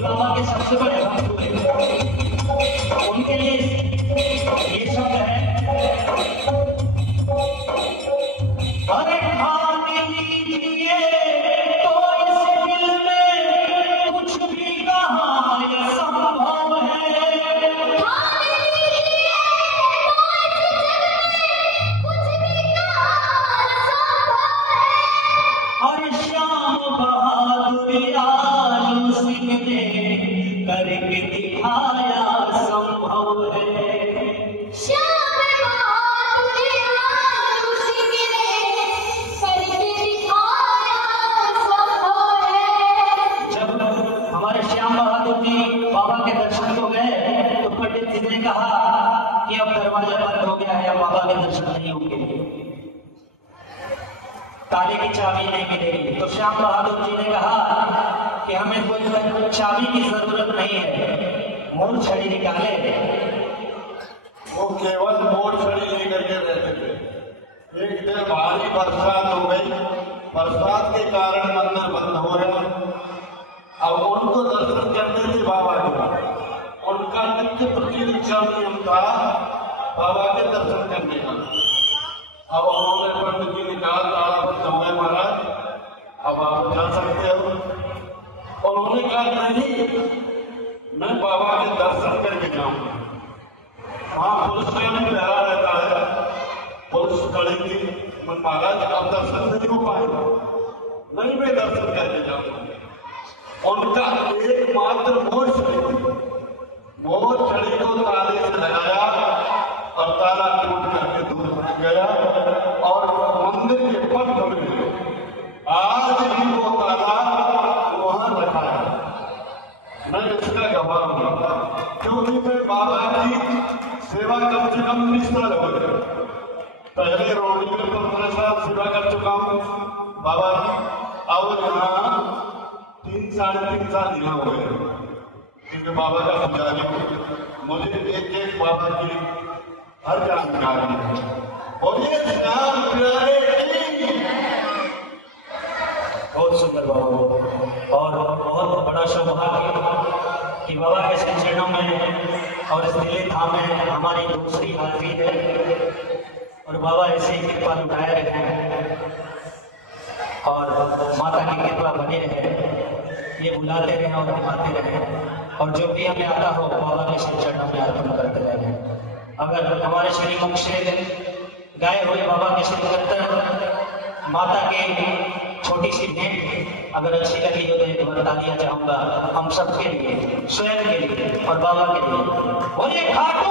बाबा के सबसे बड़े भक्त हुए, उनके लिए ये शब्द है, अरे खाने लीजिए तो इस दिल में कुछ भी कहा यह संभव है, खाने लीजिए तो इस दिल में कुछ भी कहा संभव है, और श्याम बहादुर आलू सिंह ने करके दिखाया संभव है, श्याम बहादुर आलू सिंह ने करके दिखाया संभव है। जब हमारे श्याम बहादुर जी बाबा के दर्शन हो गए तो पंडित जी ने कहा कि अब दरवाजा बंद हो गया है, अब बाबा के दर्शन नहीं होंगे, ताले की चाबी नहीं मिलेगी। तो श्याम बहादुर जी ने कहा कि हमें कोई चाबी की जरूरत नहीं है, मोड़ छड़ी निकाले। वो केवल मोड़ छड़ी लेकर के रहते थे। एक दिन भारी बरसात हो गई, बरसात के कारण मंदिर बंद हो गया। अब उनको दर्शन करने थे बाबा के, उनका नित्य प्रतिनित्य नियम था बाबा के दर्शन करने का। अब उन्होंने पंडित जी ने कहा ताला बंद हो गए महाराज, अब आप जा सकते हो। उन्होंने कहा नहीं, मैं बाबा के दर्शन करके जाऊंगा। वहां पुलिस में पहरा रहता है, पुलिस खड़ी थी, महाराज अब दर्शन नहीं हो पाएगा। नहीं, मैं दर्शन करके जाऊंगा। उनका एकमात्र मोड़ छड़ी को ताले से लगाया और ताला टूट करके दूर भाग गया और मंदिर के पट खुल गए। आज भी वो ताला वहां रखा है। मैं इसका गवाह हूं, क्योंकि मैं बाबा की सेवा कम से कम 20 साल हो गए। पहले रोडी में 15 साल सेवा कर चुका हूँ बाबा की, और यहाँ 3 साढ़े 3 साल यहाँ हो गए, क्योंकि बाबा का पुजारी हूँ। मुझे एक एक बाबा की हर जानकारी है। और ये श्याम प्यारे बहुत सुंदर बाबा, और बहुत बड़ा सौभाग्य कि बाबा के चरणों में और इस दिले धाम में हमारी दूसरी हाजिरी है, और बाबा ऐसे ही कृपा लुटाए रहे और माता की कृपा बने रहे, ये बुलाते रहे और दिखाते रहे, और जो भी हमें आता हो बाबा के चरणों में अर्पण करते रहे। अगर हमारे श्रीमुख से गाए हुए बाबा के श्री कीर्तन माता के छोटी सी भेंट अगर अच्छी लगी तो एक बता दिया चाहूंगा हम सबके लिए, स्वयं के लिए और बाबा के लिए। बोलिए खाटू